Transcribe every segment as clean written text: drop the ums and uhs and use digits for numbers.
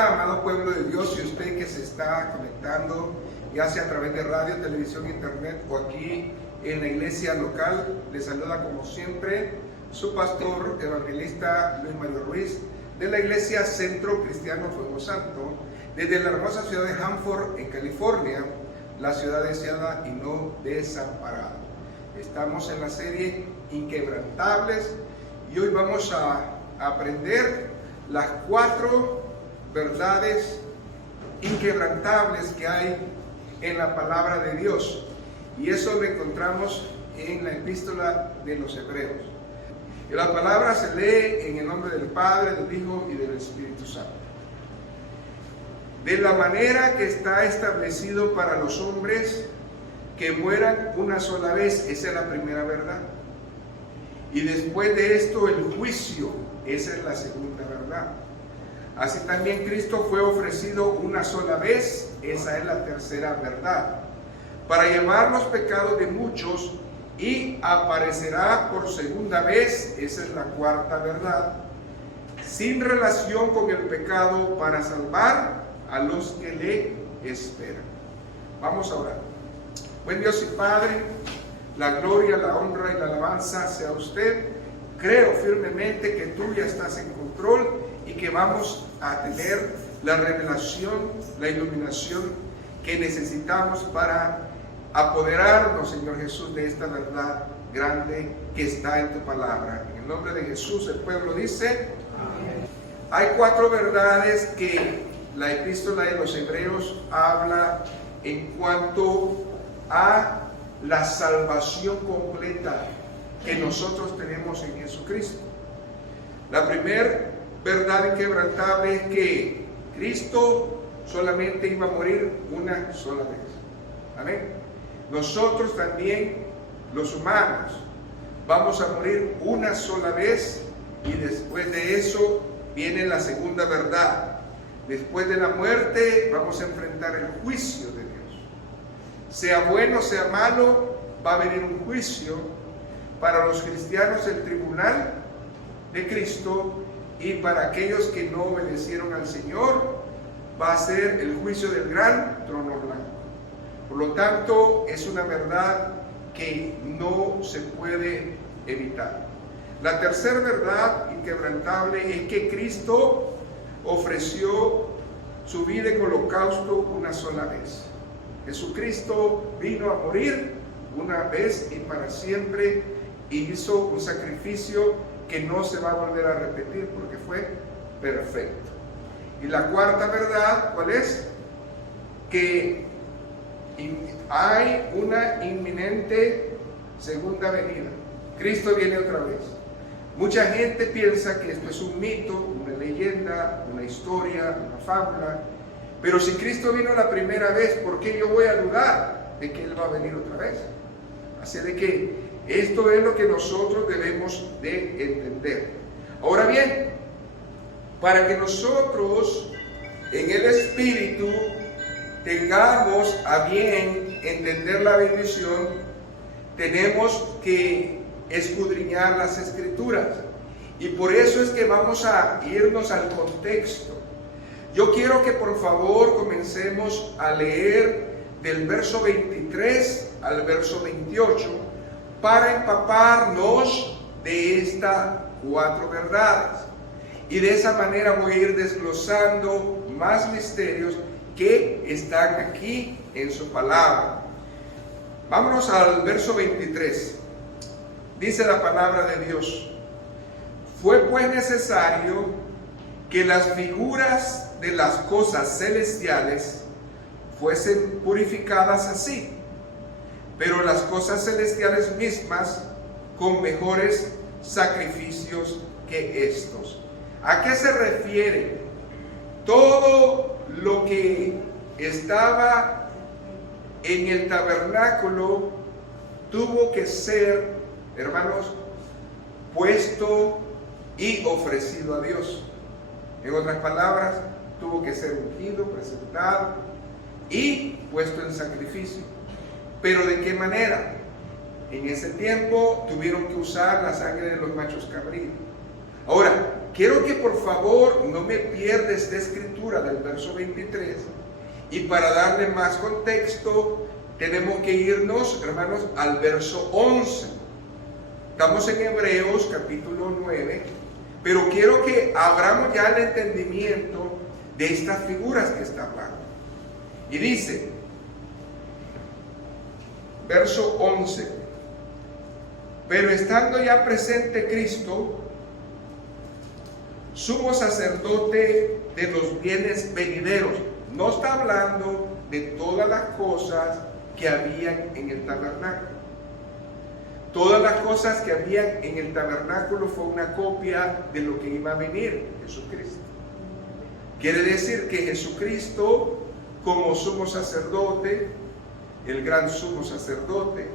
día, amado pueblo de Dios, y usted que se está conectando, ya sea a través de radio, televisión, internet o aquí en la iglesia local, le saluda como siempre su pastor evangelista Luis Mario Ruiz de la iglesia Centro Cristiano Fuego Santo, desde la hermosa ciudad de Hanford, en California, la ciudad deseada y no desamparada. Estamos en la serie Inquebrantables y hoy vamos a aprender las 4 verdades inquebrantables que hay en la palabra de Dios, y eso lo encontramos en la epístola de los Hebreos. Y la palabra se lee en el nombre del Padre, del Hijo y del Espíritu Santo. De la manera que está establecido para los hombres que mueran una sola vez, esa es la primera verdad. Y después de esto el juicio, esa es la segunda verdad. Así también Cristo fue ofrecido una sola vez, esa es la tercera verdad, para llevar los pecados de muchos, y aparecerá por segunda vez, esa es la cuarta verdad, sin relación con el pecado, para salvar a los que le esperan. Vamos a orar. Buen Dios y Padre, la gloria, la honra y la alabanza sea a usted. Creo firmemente que tú ya estás en control y que vamos a tener la revelación, la iluminación que necesitamos para apoderarnos, Señor Jesús, de esta verdad grande que está en tu palabra. En el nombre de Jesús, el pueblo dice: amén. Hay 4 verdades que la epístola de los Hebreos habla en cuanto a la salvación completa que nosotros tenemos en Jesucristo. La primera verdad inquebrantable es que Cristo solamente iba a morir una sola vez. Amén. Nosotros también, los humanos, vamos a morir una sola vez, y después de eso viene la segunda verdad. Después de la muerte vamos a enfrentar el juicio de Dios. Sea bueno, sea malo, va a venir un juicio. Para los cristianos, el tribunal de Cristo, y para aquellos que no obedecieron al Señor, va a ser el juicio del gran trono blanco. Por lo tanto, es una verdad que no se puede evitar. La tercera verdad inquebrantable es que Cristo ofreció su vida en holocausto una sola vez. Jesucristo vino a morir una vez y para siempre, y hizo un sacrificio que no se va a volver a repetir porque fue perfecto. Y la cuarta verdad, ¿cuál es? Que hay una inminente segunda venida. Cristo viene otra vez. Mucha gente piensa que esto es un mito, una leyenda, una historia, una fábula. Pero si Cristo vino la primera vez, ¿por qué yo voy a dudar de que Él va a venir otra vez? Así de que esto es lo que nosotros debemos de entender. Ahora bien, para que nosotros en el Espíritu tengamos a bien entender la bendición, tenemos que escudriñar las Escrituras. Y por eso es que vamos a irnos al contexto. Yo quiero que por favor comencemos a leer del verso 23 al verso 28 para empaparnos de estas 4 verdades. Y de esa manera voy a ir desglosando más misterios que están aquí en su palabra. Vámonos al verso 23. Dice la palabra de Dios: fue pues necesario que las figuras de las cosas celestiales fuesen purificadas así, pero las cosas celestiales mismas con mejores sacrificios que estos. ¿A qué se refiere? Todo lo que estaba en el tabernáculo tuvo que ser, hermanos, puesto y ofrecido a Dios. En otras palabras, tuvo que ser ungido, presentado y puesto en sacrificio. ¿Pero de qué manera? En ese tiempo tuvieron que usar la sangre de los machos cabríos. Ahora, quiero que por favor no me pierda esta escritura del verso 23, y para darle más contexto tenemos que irnos, hermanos, al verso 11. Estamos en Hebreos capítulo 9, pero quiero que abramos ya el entendimiento de estas figuras que está hablando. Y dice, verso 11, pero estando ya presente Cristo, sumo sacerdote de los bienes venideros. No está hablando de todas las cosas que habían en el tabernáculo. Todas las cosas que habían en el tabernáculo fue una copia de lo que iba a venir, Jesucristo. Quiere decir que Jesucristo, como sumo sacerdote, el gran sumo sacerdote,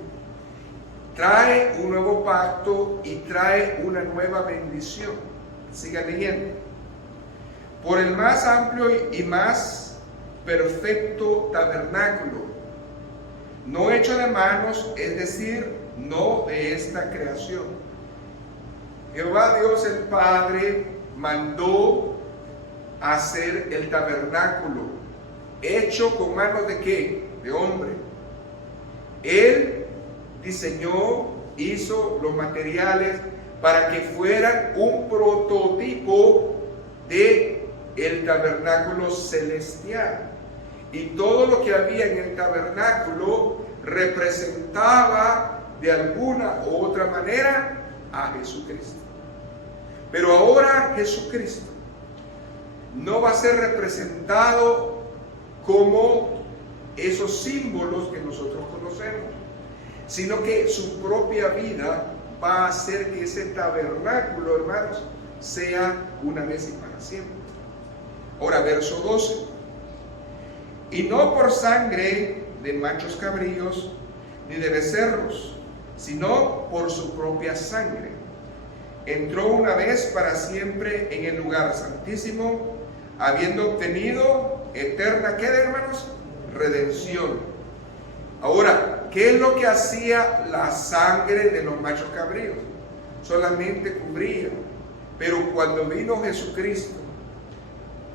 trae un nuevo pacto y trae una nueva bendición. Sigan leyendo. Por el más amplio y más perfecto tabernáculo, no hecho de manos, es decir, no de esta creación. Jehová Dios el Padre mandó hacer el tabernáculo, hecho con manos de ¿qué? De hombre. Él diseñó, hizo los materiales para que fueran un prototipo de el tabernáculo celestial. Y todo lo que había en el tabernáculo representaba de alguna u otra manera a Jesucristo. Pero ahora Jesucristo no va a ser representado como esos símbolos que nosotros conocemos, sino que su propia vida va a hacer que ese tabernáculo, hermanos, sea una vez y para siempre. Ahora, verso 12. Y no por sangre de machos cabríos ni de becerros, sino por su propia sangre. Entró una vez para siempre en el lugar santísimo, habiendo obtenido eterna, ¿qué, hermanos? Redención. Ahora, ¿qué es lo que hacía la sangre de los machos cabríos? Solamente cubría. Pero cuando vino Jesucristo,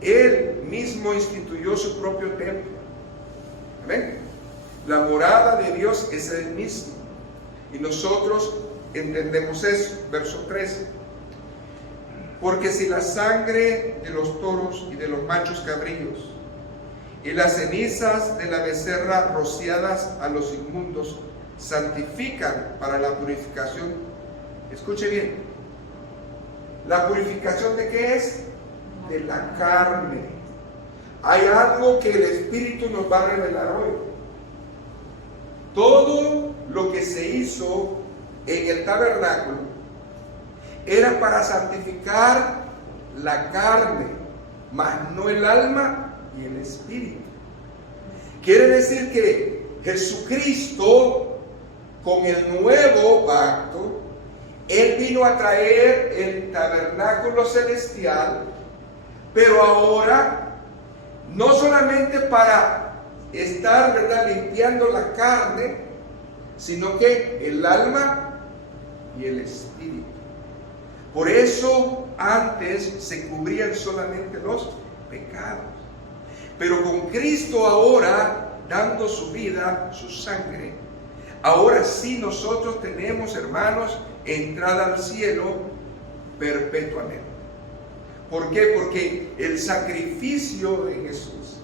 Él mismo instituyó su propio templo. ¿Amén? La morada de Dios es el mismo. Y nosotros entendemos eso. Verso 13. Porque si la sangre de los toros y de los machos cabríos y las cenizas de la becerra rociadas a los inmundos santifican para la purificación, escuche bien, ¿la purificación de qué es? De la carne. Hay algo que el Espíritu nos va a revelar hoy. Todo lo que se hizo en el tabernáculo era para santificar la carne, mas no el alma y el espíritu. Quiere decir que Jesucristo, con el nuevo pacto, Él vino a traer el tabernáculo celestial, pero ahora no solamente para estar, ¿verdad?, limpiando la carne, sino que el alma y el espíritu. Por eso antes se cubrían solamente los pecados. Pero con Cristo ahora, dando su vida, su sangre, ahora sí nosotros tenemos, hermanos, entrada al cielo perpetuamente. ¿Por qué? Porque el sacrificio de Jesús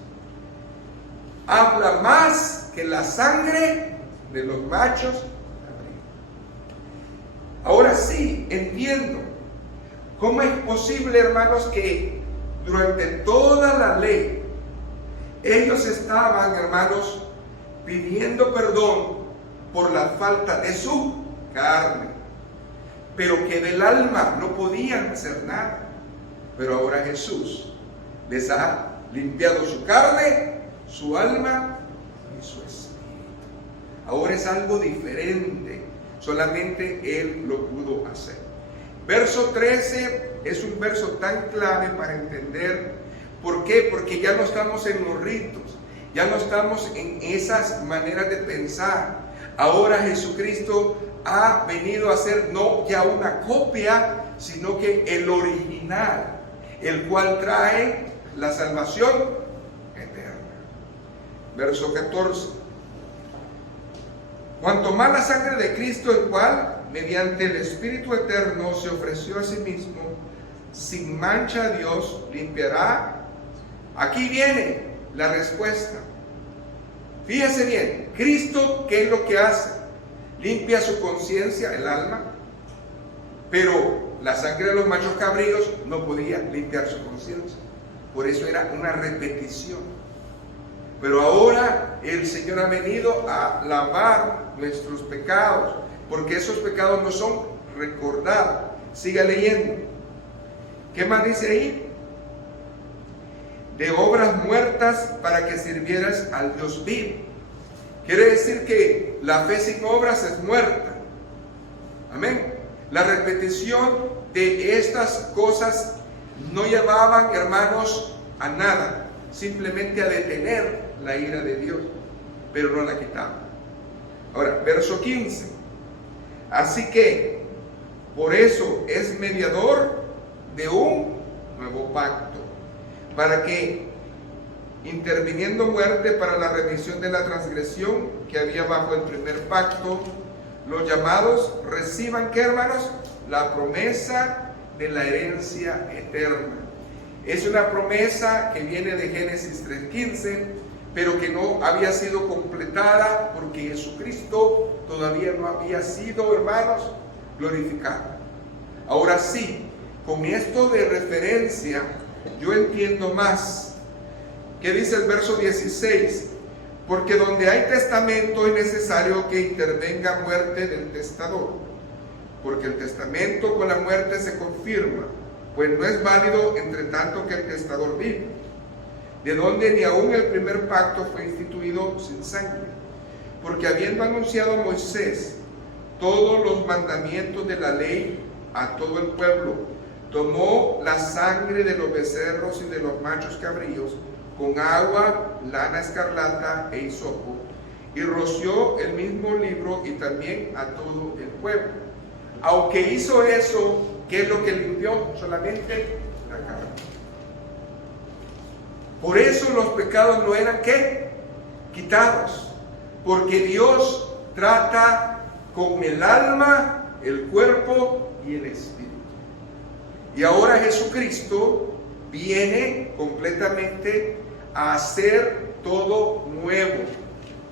habla más que la sangre de los machos. Ahora sí entiendo cómo es posible, hermanos, que durante toda la ley ellos estaban, hermanos, pidiendo perdón por la falta de su carne, pero que del alma no podían hacer nada. Pero ahora Jesús les ha limpiado su carne, su alma y su espíritu. Ahora es algo diferente, solamente Él lo pudo hacer. Verso 13 es un verso tan clave para entender. ¿Por qué? Porque ya no estamos en los ritos, ya no estamos en esas maneras de pensar. Ahora Jesucristo ha venido a ser no ya una copia, sino que el original, el cual trae la salvación eterna. Verso 14. Cuanto más la sangre de Cristo, el cual mediante el Espíritu eterno se ofreció a sí mismo sin mancha a Dios, limpiará. Aquí viene la respuesta. Fíjese bien, Cristo, ¿qué es lo que hace? Limpia su conciencia, el alma, pero la sangre de los machos cabríos no podía limpiar su conciencia. Por eso era una repetición. Pero ahora el Señor ha venido a lavar nuestros pecados, porque esos pecados no son recordados. Siga leyendo. ¿Qué más dice ahí? De obras muertas para que sirvieras al Dios vivo. Quiere decir que la fe sin obras es muerta. Amén. La repetición de estas cosas no llevaban, hermanos, a nada, simplemente a detener la ira de Dios, pero no la quitaban. Ahora, verso 15. Así que, por eso es mediador de un nuevo pacto, para que, interviniendo muerte para la remisión de la transgresión que había bajo el primer pacto, los llamados reciban, ¿qué, hermanos? La promesa de la herencia eterna. Es una promesa que viene de Génesis 3:15, pero que no había sido completada porque Jesucristo todavía no había sido, hermanos, glorificado. Ahora sí, con esto de referencia, yo entiendo más. ¿Qué dice el verso 16? Porque donde hay testamento es necesario que intervenga muerte del testador, porque el testamento con la muerte se confirma, pues no es válido entre tanto que el testador vive, de donde ni aun el primer pacto fue instituido sin sangre, porque habiendo anunciado Moisés todos los mandamientos de la ley a todo el pueblo, tomó la sangre de los becerros y de los machos cabríos con agua, lana escarlata e hisopo, y roció el mismo libro y también a todo el pueblo. Aunque hizo eso, ¿qué es lo que limpió? Solamente la carne. Por eso los pecados no eran, ¿qué? Quitados, porque Dios trata con el alma, el cuerpo y el espíritu. Y ahora Jesucristo viene completamente a hacer todo nuevo.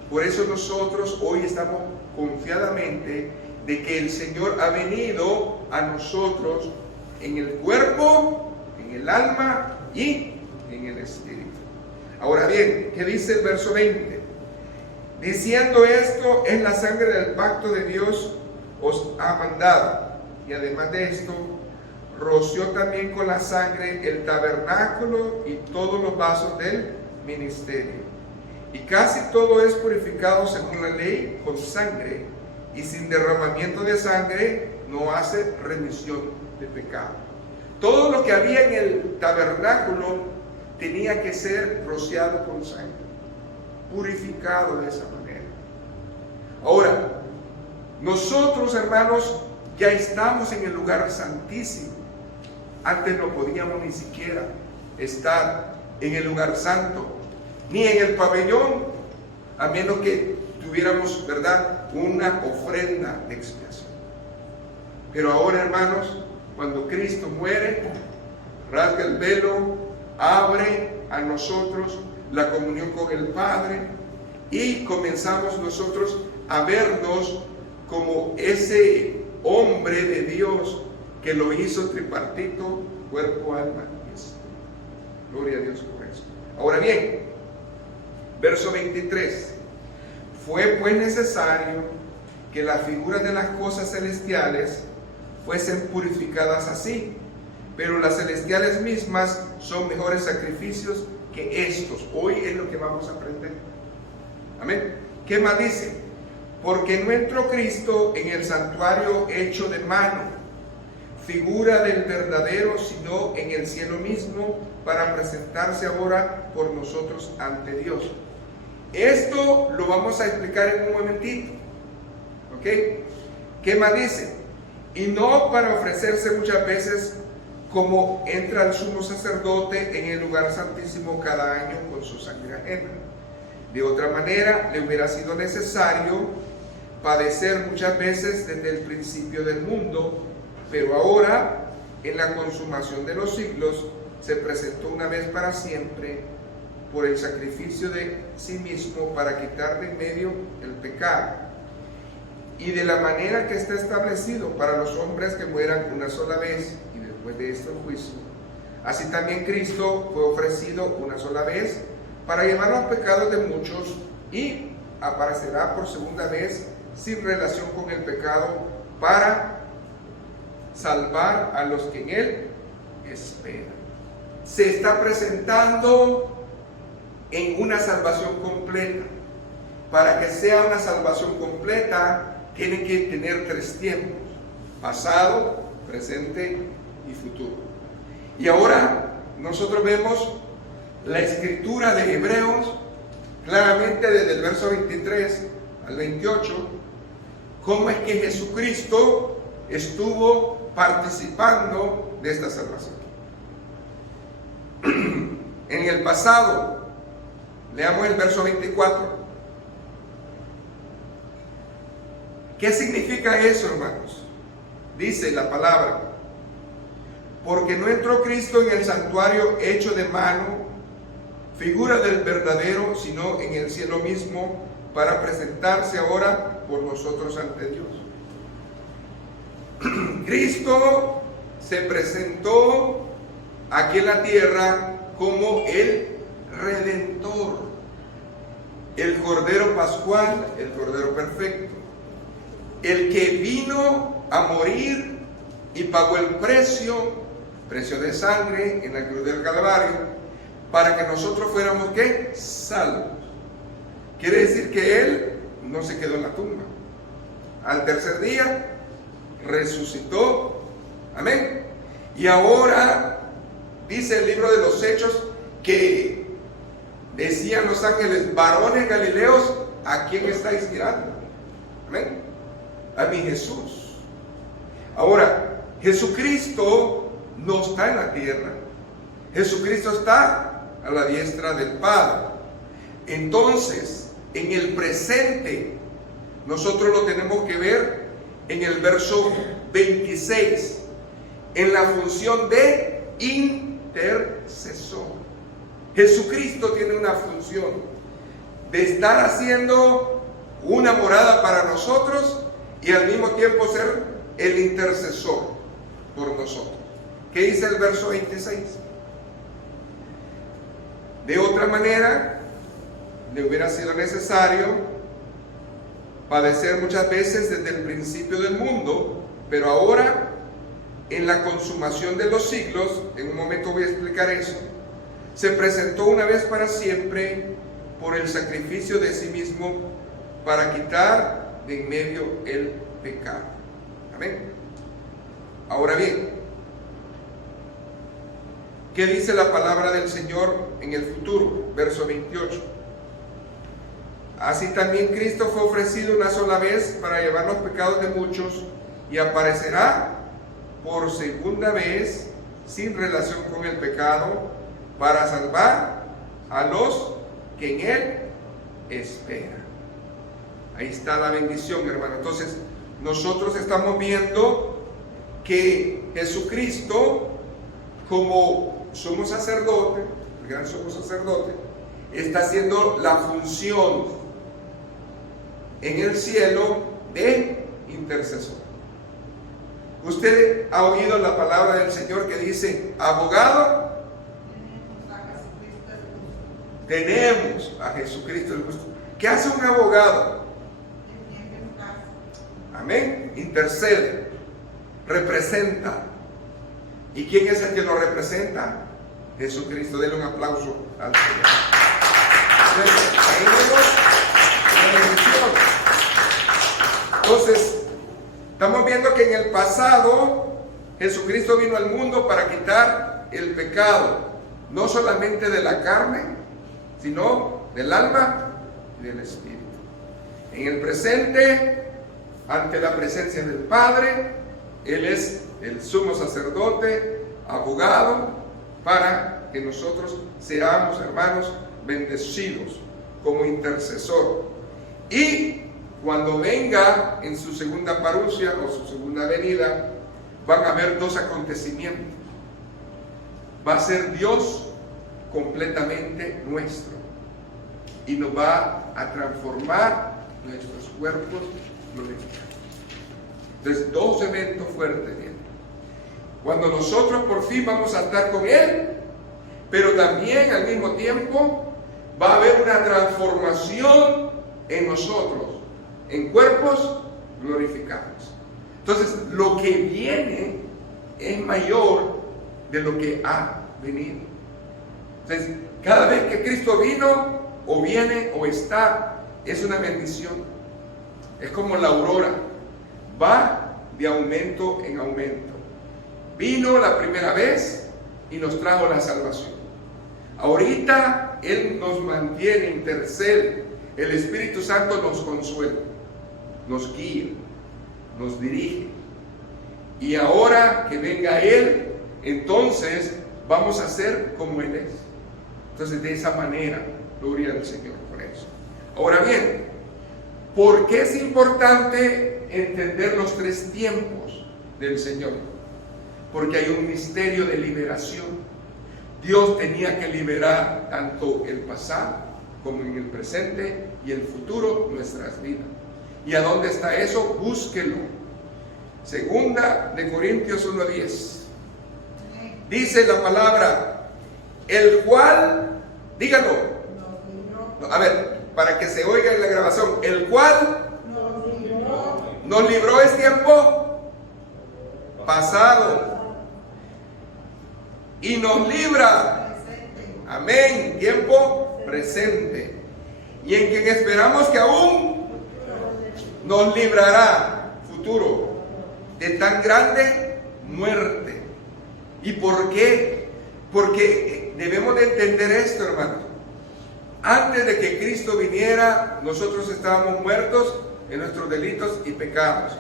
Por eso nosotros hoy estamos confiadamente de que el Señor ha venido a nosotros en el cuerpo, en el alma y en el espíritu. Ahora bien, ¿qué dice el verso 20? Diciendo esto, es la sangre del pacto de Dios os ha mandado. Y además de esto, roció también con la sangre el tabernáculo y todos los vasos del ministerio. Y casi todo es purificado según la ley con sangre, y sin derramamiento de sangre no hace remisión de pecado. Todo lo que había en el tabernáculo tenía que ser rociado con sangre, purificado de esa manera. Ahora, nosotros, hermanos, ya estamos en el lugar santísimo. Antes no podíamos ni siquiera estar en el lugar santo, ni en el pabellón, a menos que tuviéramos, ¿verdad?, una ofrenda de expiación. Pero ahora, hermanos, cuando Cristo muere, rasga el velo, abre a nosotros la comunión con el Padre y comenzamos nosotros a vernos como ese hombre de Dios que lo hizo tripartito, cuerpo, alma y espíritu. Gloria a Dios por eso. Ahora bien, verso 23. Fue pues necesario que las figuras de las cosas celestiales fuesen purificadas así, pero las celestiales mismas son mejores sacrificios que estos. Hoy es lo que vamos a aprender. Amén. ¿Qué más dice? Porque no entró Cristo en el santuario hecho de mano, figura del verdadero, sino en el cielo mismo, para presentarse ahora por nosotros ante Dios. Esto lo vamos a explicar en un momentito. ¿Ok? ¿Qué más dice? Y no para ofrecerse muchas veces como entra el sumo sacerdote en el lugar santísimo cada año con su sangre ajena. De otra manera, le hubiera sido necesario padecer muchas veces desde el principio del mundo, pero ahora, en la consumación de los siglos, se presentó una vez para siempre por el sacrificio de sí mismo para quitar de en medio el pecado. Y de la manera que está establecido para los hombres que mueran una sola vez y después de esto el juicio, así también Cristo fue ofrecido una sola vez para llevar los pecados de muchos y aparecerá por segunda vez sin relación con el pecado para salvar a los que en él esperan. Se está presentando en una salvación completa. Para que sea una salvación completa, tiene que tener 3 tiempos: pasado, presente y futuro. Y ahora nosotros vemos la escritura de Hebreos claramente desde el verso 23 al 28, cómo es que Jesucristo estuvo participando de esta salvación. En el pasado, leamos el verso 24. ¿Qué significa eso, hermanos? Dice la palabra: porque no entró Cristo en el santuario hecho de mano, figura del verdadero, sino en el cielo mismo, para presentarse ahora por nosotros ante Dios. Cristo se presentó aquí en la tierra como el Redentor, el Cordero Pascual, el Cordero Perfecto, el que vino a morir y pagó el precio de sangre en la cruz del Calvario, para que nosotros fuéramos, ¿qué? Salvos. Quiere decir que Él no se quedó en la tumba. Al tercer día resucitó. Amén. Y ahora dice el libro de los Hechos que decían los ángeles: varones galileos, ¿a quién estáis mirando? Amén. A mi Jesús. Ahora, Jesucristo no está en la tierra. Jesucristo está a la diestra del Padre. Entonces, en el presente, nosotros lo tenemos que ver en el verso 26, en la función de intercesor. Jesucristo tiene una función de estar haciendo una morada para nosotros y al mismo tiempo ser el intercesor por nosotros. ¿Qué dice el verso 26? De otra manera, le hubiera sido necesario padecer muchas veces desde el principio del mundo, pero ahora, en la consumación de los siglos, en un momento voy a explicar eso, se presentó una vez para siempre por el sacrificio de sí mismo para quitar de en medio el pecado. Amén. Ahora bien, ¿qué dice la palabra del Señor en el futuro? Verso 28. Así también Cristo fue ofrecido una sola vez para llevar los pecados de muchos y aparecerá por segunda vez sin relación con el pecado para salvar a los que en Él esperan. Ahí está la bendición, hermano. Entonces, nosotros estamos viendo que Jesucristo, como sumo sacerdote, el gran sumo sacerdote, está haciendo la función en el cielo de intercesor. Usted ha oído la palabra del Señor que dice: abogado, tenemos a Jesucristo el justo. ¿Qué hace un abogado? Amén. Intercede, representa. ¿Y quién es el que lo representa? Jesucristo. Denle un aplauso al Señor. Entonces, estamos viendo que en el pasado Jesucristo vino al mundo para quitar el pecado, no solamente de la carne, sino del alma y del espíritu. En el presente ante la presencia del Padre. Él es el sumo sacerdote, abogado, para que nosotros seamos, hermanos, bendecidos como intercesor. Y cuando venga en su segunda parusia o su segunda venida, van a haber dos acontecimientos. Va a ser Dios completamente nuestro y nos va a transformar nuestros cuerpos glorificados. Entonces, dos eventos fuertes vienen. Cuando nosotros por fin vamos a estar con Él, pero también al mismo tiempo va a haber una transformación en nosotros, en cuerpos glorificados. Entonces, lo que viene es mayor de lo que ha venido. Entonces, cada vez que Cristo vino, o viene, o está, es una bendición. Es como la aurora, va de aumento en aumento. Vino la primera vez y nos trajo la salvación. Ahorita Él nos mantiene, intercede. El Espíritu Santo nos consuela, nos guía, nos dirige. Y ahora que venga Él, entonces vamos a ser como Él es. Entonces, de esa manera, gloria al Señor por eso. Ahora bien, ¿por qué es importante entender los tres tiempos del Señor? Porque hay un misterio de liberación. Dios tenía que liberar tanto el pasado como en el presente y el futuro, nuestras vidas. ¿Y a dónde está eso? Búsquelo. Segunda de Corintios 1:10. Dice la palabra, el cual, dígalo, a ver, para que se oiga en la grabación, el cual nos libró es tiempo pasado y nos libra, amén, tiempo presente, y en quien esperamos que aún nos librará, futuro, de tan grande muerte. ¿Y por qué? Porque debemos de entender esto, hermano. Antes de que Cristo viniera, nosotros estábamos muertos en nuestros delitos y pecados.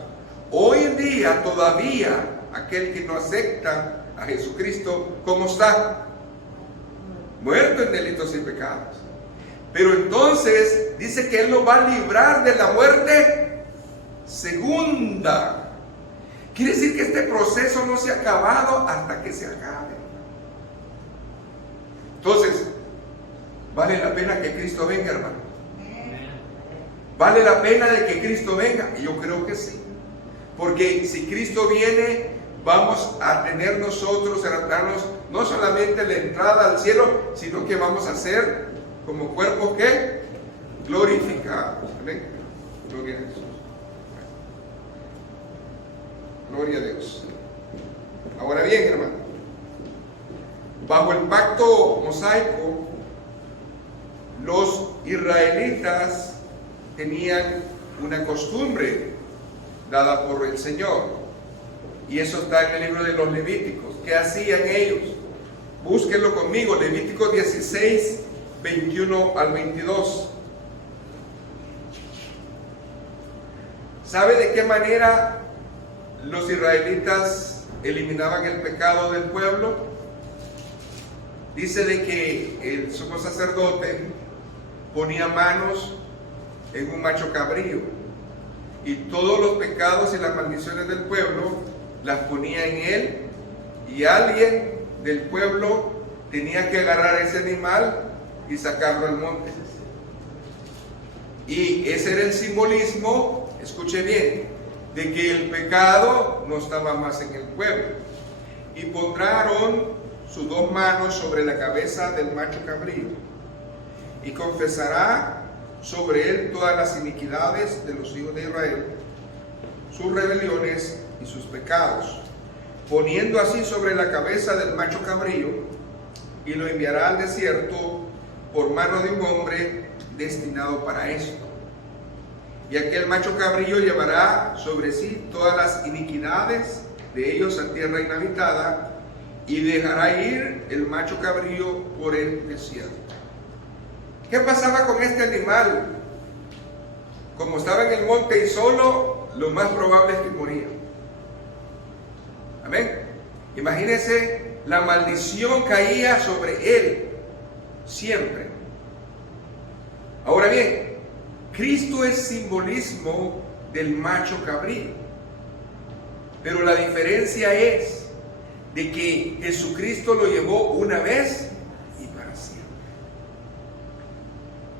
Hoy en día, todavía, aquel que no acepta a Jesucristo, ¿cómo está? Muerto en delitos y pecados. Pero entonces, dice que Él nos va a librar de la muerte segunda. Quiere decir que este proceso no se ha acabado hasta que se acabe. Entonces, ¿vale la pena que Cristo venga, hermano? ¿Vale la pena de que Cristo venga? Yo creo que sí. Porque si Cristo viene, vamos a tener nosotros, hermanos, no solamente la entrada al cielo, sino que vamos a ser como cuerpos que glorificados. ¿Amén? Gloria a Jesús. Gloria a Dios. Ahora bien, hermano, bajo el pacto mosaico, los israelitas tenían una costumbre dada por el Señor, y eso está en el libro de los Levíticos. ¿Qué hacían ellos? Búsquenlo conmigo, Levíticos 16, 21 al 22. ¿Sabe de qué manera los israelitas eliminaban el pecado del pueblo? Dice de que el sumo sacerdote ponía manos en un macho cabrío y todos los pecados y las maldiciones del pueblo las ponía en él, y alguien del pueblo tenía que agarrar ese animal y sacarlo al monte. Y ese era el simbolismo, escuche bien, de que el pecado no estaba más en el pueblo. Y pondrán sus dos manos sobre la cabeza del macho cabrío y confesará sobre él todas las iniquidades de los hijos de Israel, sus rebeliones y sus pecados, poniendo así sobre la cabeza del macho cabrío, y lo enviará al desierto por mano de un hombre destinado para esto. Y aquel macho cabrío llevará sobre sí todas las iniquidades de ellos a tierra inhabitada, y dejará ir el macho cabrío por el desierto. ¿Qué pasaba con este animal? Como estaba en el monte y solo, lo más probable es que moría. Amén. Imagínense, la maldición caía sobre él siempre. Ahora bien, Cristo es simbolismo del macho cabrío, pero la diferencia es de que Jesucristo lo llevó una vez y para siempre.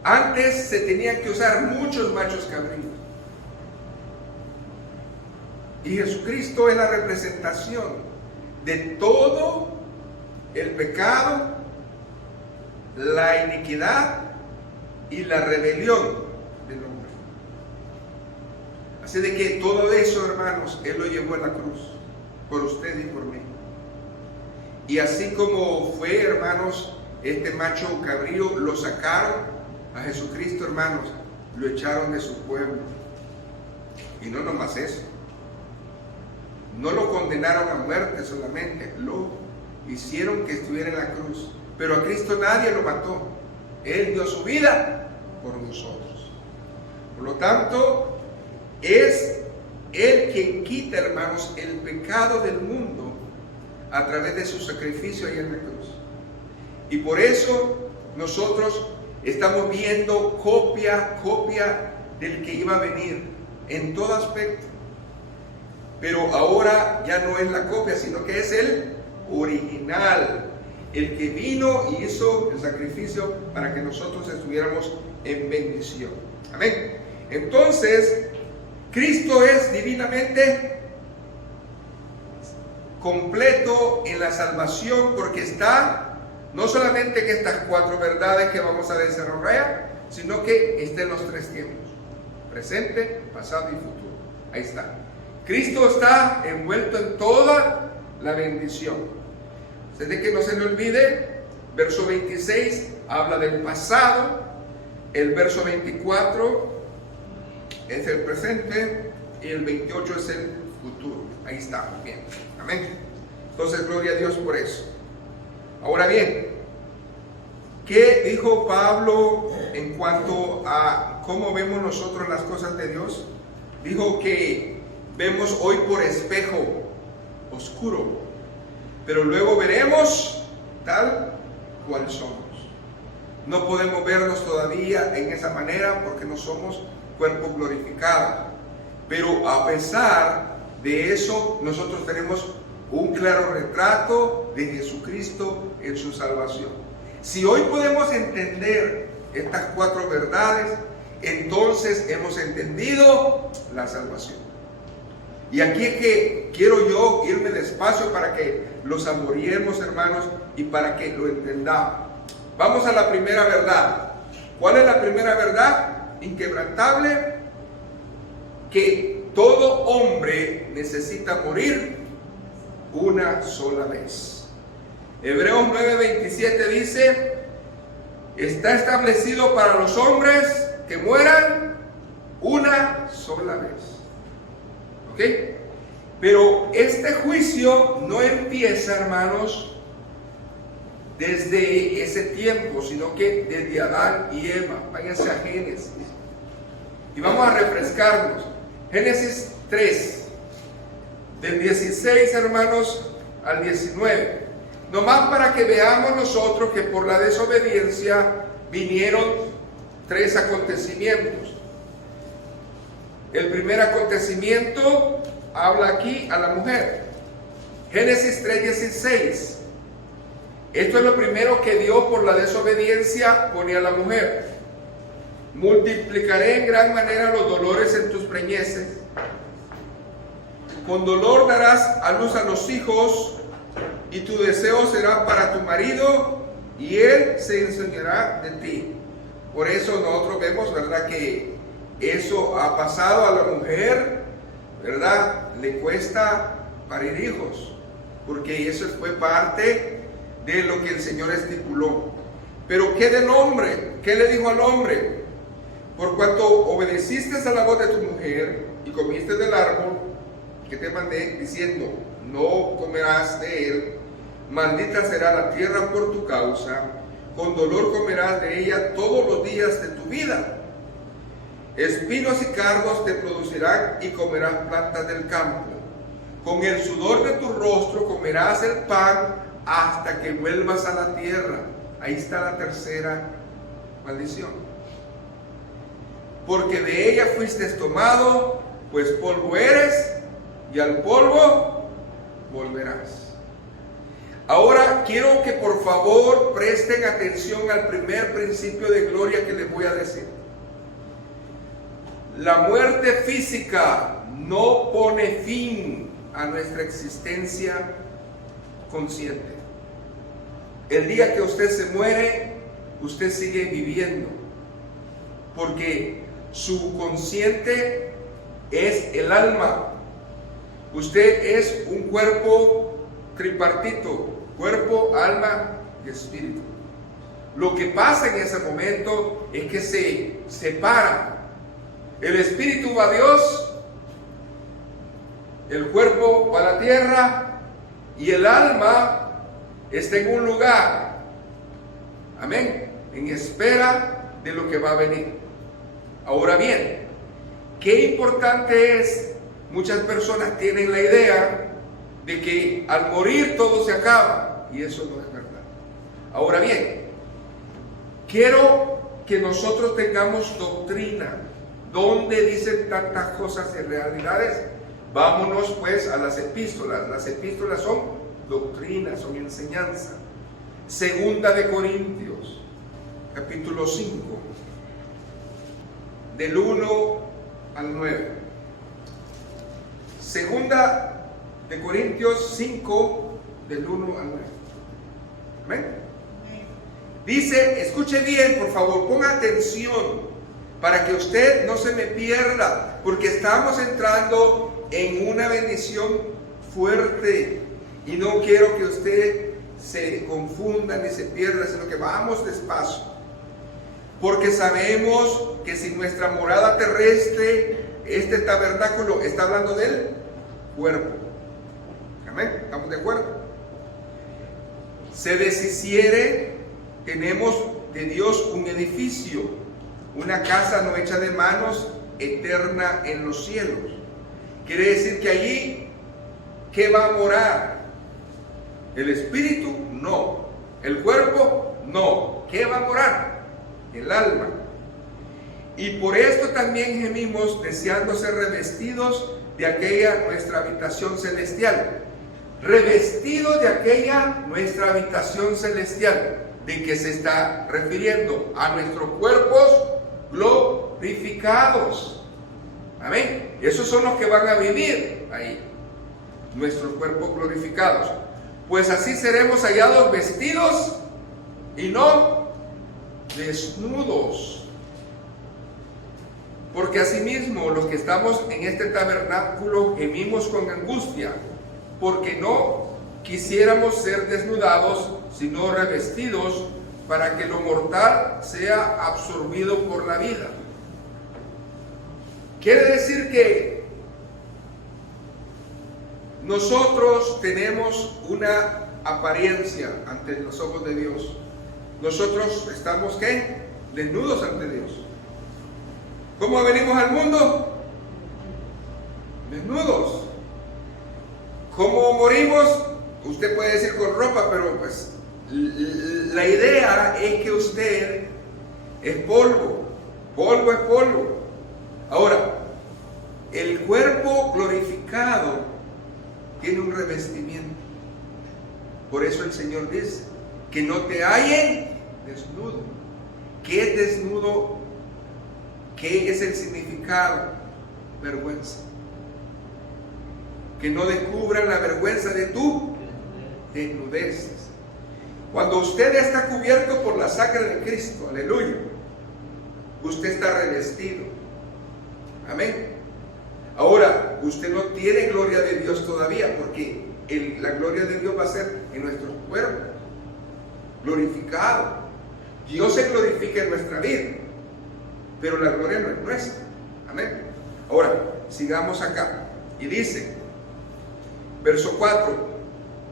Antes se tenían que usar muchos machos cabríos, y Jesucristo es la representación de todo el pecado, la iniquidad y la rebelión del hombre. Así de que todo eso, hermanos, Él lo llevó en la cruz, por usted y por mí. Y así como fue, hermanos, este macho cabrío, lo sacaron a Jesucristo, hermanos, lo echaron de su pueblo. Y no nomás eso. No lo condenaron a muerte solamente, lo hicieron que estuviera en la cruz. Pero a Cristo nadie lo mató. Él dio su vida por nosotros. Por lo tanto, es Él quien quita, hermanos, el pecado del mundo a través de su sacrificio ahí en la cruz. Y por eso nosotros estamos viendo copia del que iba a venir en todo aspecto. Pero ahora ya no es la copia, sino que es el original, el que vino y hizo el sacrificio para que nosotros estuviéramos en bendición. Amén. Entonces, Cristo es divinamente completo en la salvación, porque está no solamente en estas 4 verdades que vamos a desarrollar, sino que está en los 3 tiempos: presente, pasado y futuro. Ahí está. Cristo está envuelto en toda la bendición. Desde que no se le olvide, verso 26 habla del pasado, el verso 24 es el presente y el 28 es el futuro. Ahí está, bien, amén. Entonces, gloria a Dios por eso. Ahora bien, ¿qué dijo Pablo en cuanto a cómo vemos nosotros las cosas de Dios? Dijo que vemos hoy por espejo oscuro, pero luego veremos tal cual somos. No podemos vernos todavía en esa manera porque no somos cuerpo glorificado, pero a pesar de eso, nosotros tenemos un claro retrato de Jesucristo en su salvación. Si hoy podemos entender estas 4 verdades, entonces hemos entendido la salvación. Y aquí es que quiero yo irme despacio para que lo saboreemos, hermanos, y para que lo entendamos. Vamos a la primera verdad. ¿Cuál es la primera verdad? Inquebrantable, que todo hombre necesita morir una sola vez. Hebreos 9:27 dice: está establecido para los hombres que mueran una sola vez. ¿Ok? Pero este juicio no empieza, hermanos, desde ese tiempo, sino que desde Adán y Eva. Váyanse a Génesis y vamos a refrescarnos. Génesis 3, del 16, hermanos, al 19. Nomás para que veamos nosotros que por la desobediencia vinieron 3 acontecimientos. El primer acontecimiento habla aquí a la mujer. Génesis 3:16. Esto es lo primero que Dios por la desobediencia pone a la mujer. Multiplicaré en gran manera los dolores en tus preñeces. Con dolor darás a luz a los hijos, y tu deseo será para tu marido, y él se enseñará de ti. Por eso nosotros vemos, ¿verdad?, que eso ha pasado a la mujer, ¿verdad? Le cuesta parir hijos, porque eso fue parte de lo que el Señor estipuló. Pero ¿qué del hombre? ¿Qué le dijo al hombre? Por cuanto obedeciste a la voz de tu mujer y comiste del árbol que te mandé, diciendo: no comerás de él, maldita será la tierra por tu causa, con dolor comerás de ella todos los días de tu vida. Espinos y cardos te producirán y comerás plantas del campo. Con el sudor de tu rostro comerás el pan hasta que vuelvas a la tierra. Ahí está la tercera maldición. Porque de ella fuiste tomado, pues polvo eres y al polvo volverás. Ahora quiero que por favor presten atención al primer principio de gloria que les voy a decir. La muerte física no pone fin a nuestra existencia consciente. El día que usted se muere, usted sigue viviendo, porque su consciente es el alma. Usted es un cuerpo tripartito, cuerpo, alma y espíritu. Lo que pasa en ese momento es que se separa. El espíritu va a Dios, el cuerpo va a la tierra y el alma está en un lugar, amén, en espera de lo que va a venir. Ahora bien, qué importante es, muchas personas tienen la idea de que al morir todo se acaba, y eso no es verdad. Ahora bien, quiero que nosotros tengamos doctrina. ¿Dónde dicen tantas cosas y realidades? Vámonos pues a las epístolas. Las epístolas son doctrina, son enseñanza. Segunda de Corintios, capítulo 5, del 1 al 9. Segunda de Corintios 5, del 1 al 9. ¿Amén? Dice, escuche bien, por favor, ponga atención para que usted no se me pierda, porque estamos entrando en una bendición fuerte y no quiero que usted se confunda ni se pierda, sino que vamos despacio, porque sabemos que si nuestra morada terrestre, este tabernáculo, está hablando del cuerpo. Amén, ¿estamos de acuerdo? Se deshiciere, tenemos de Dios un edificio, una casa no hecha de manos, eterna en los cielos. Quiere decir que allí, ¿qué va a morar? ¿El espíritu? No. ¿El cuerpo? No. ¿Qué va a morar? El alma. Y por esto también gemimos deseando ser revestidos de aquella nuestra habitación celestial. Revestidos de aquella nuestra habitación celestial. ¿De qué se está refiriendo? A nuestros cuerpos glorificados. Amén. Esos son los que van a vivir ahí, nuestros cuerpos glorificados. Pues así seremos hallados vestidos y no desnudos. Porque asimismo los que estamos en este tabernáculo gemimos con angustia, porque no quisiéramos ser desnudados, sino revestidos, para que lo mortal sea absorbido por la vida. Quiere decir que nosotros tenemos una apariencia ante los ojos de Dios. Nosotros estamos, ¿qué? Desnudos ante Dios. ¿Cómo venimos al mundo? Desnudos. ¿Cómo morimos? Usted puede decir con ropa, pero pues la idea es que usted es polvo. Polvo es polvo. Ahora, el cuerpo glorificado tiene un revestimiento. Por eso el Señor dice que no te hallen desnudo. ¿Qué es desnudo? ¿Qué es el significado? Vergüenza. Que no descubran la vergüenza de tu desnudez. Cuando usted está cubierto por la sangre de Cristo, aleluya, usted está revestido. Amén. Ahora, usted no tiene gloria de Dios todavía, porque la gloria de Dios va a ser en nuestros cuerpos, glorificado. Dios se glorifica en nuestra vida, pero la gloria no es nuestra. Amén. Ahora, sigamos acá. Y dice, verso 4,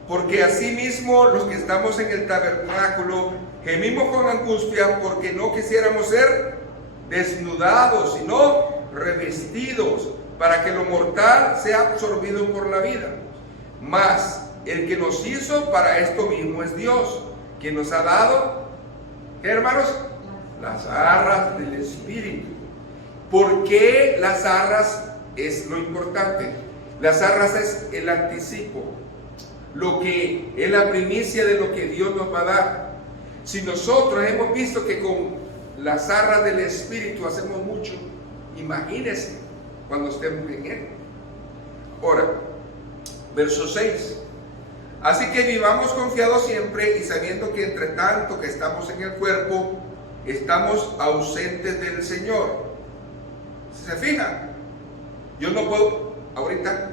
porque asimismo los que estamos en el tabernáculo gemimos con angustia porque no quisiéramos ser desnudados, sino revestidos, para que lo mortal sea absorbido por la vida. Mas el que nos hizo para esto mismo es Dios, quien nos ha dado, ¿qué, hermanos? Las arras del Espíritu. ¿Por qué las arras es lo importante? Las arras es el anticipo, lo que es la primicia de lo que Dios nos va a dar. Si nosotros hemos visto que con las arras del Espíritu hacemos mucho, imagínense cuando estemos en Él. Ahora, verso 6. Así que vivamos confiados siempre y sabiendo que entre tanto que estamos en el cuerpo, estamos ausentes del Señor. ¿Se fijan? Yo no puedo, ahorita,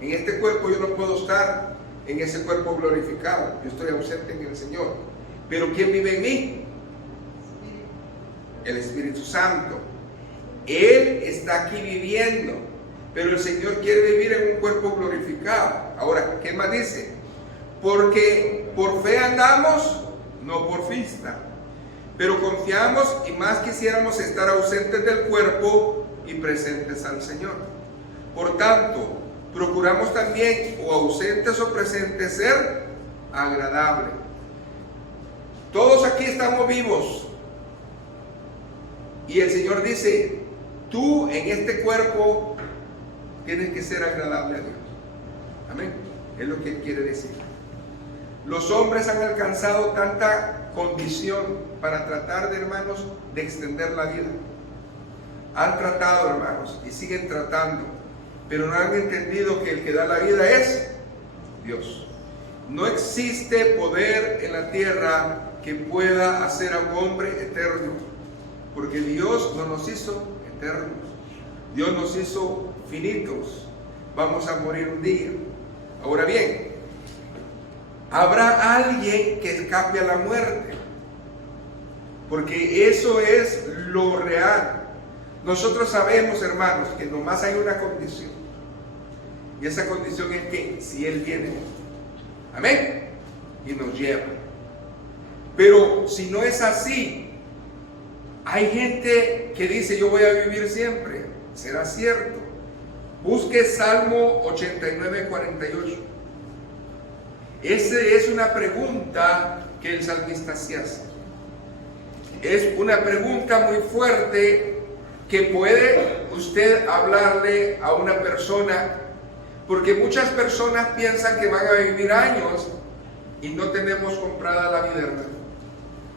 en este cuerpo yo no puedo estar en ese cuerpo glorificado. Yo estoy ausente en el Señor. Pero ¿quién vive en mí? El Espíritu Santo. Él está aquí viviendo, pero el Señor quiere vivir en un cuerpo glorificado. Ahora, ¿qué más dice? Porque por fe andamos, no por vista. Pero confiamos y más quisiéramos estar ausentes del cuerpo y presentes al Señor. Por tanto, procuramos también, o ausentes o presentes, ser agradable. Todos aquí estamos vivos. Y el Señor dice, tú en este cuerpo tienes que ser agradable a Dios. Amén. Es lo que Él quiere decir. Los hombres han alcanzado tanta condición para tratar de, hermanos, de extender la vida. Han tratado, hermanos, y siguen tratando, pero no han entendido que el que da la vida es Dios. No existe poder en la tierra que pueda hacer a un hombre eterno, porque Dios no nos hizo eternos. Dios nos hizo finitos. Vamos a morir un día. Ahora bien, habrá alguien que escape a la muerte, porque eso es lo real. Nosotros sabemos, hermanos, que nomás hay una condición, y esa condición es que si Él viene, amén, y nos lleva. Pero si no es así, hay gente que dice yo voy a vivir siempre. ¿Será cierto? Busque Salmo 89, 48. Esa es una pregunta que el salmista se hace. Es una pregunta muy fuerte que puede usted hablarle a una persona, porque muchas personas piensan que van a vivir años y no tenemos comprada la vida, hermano.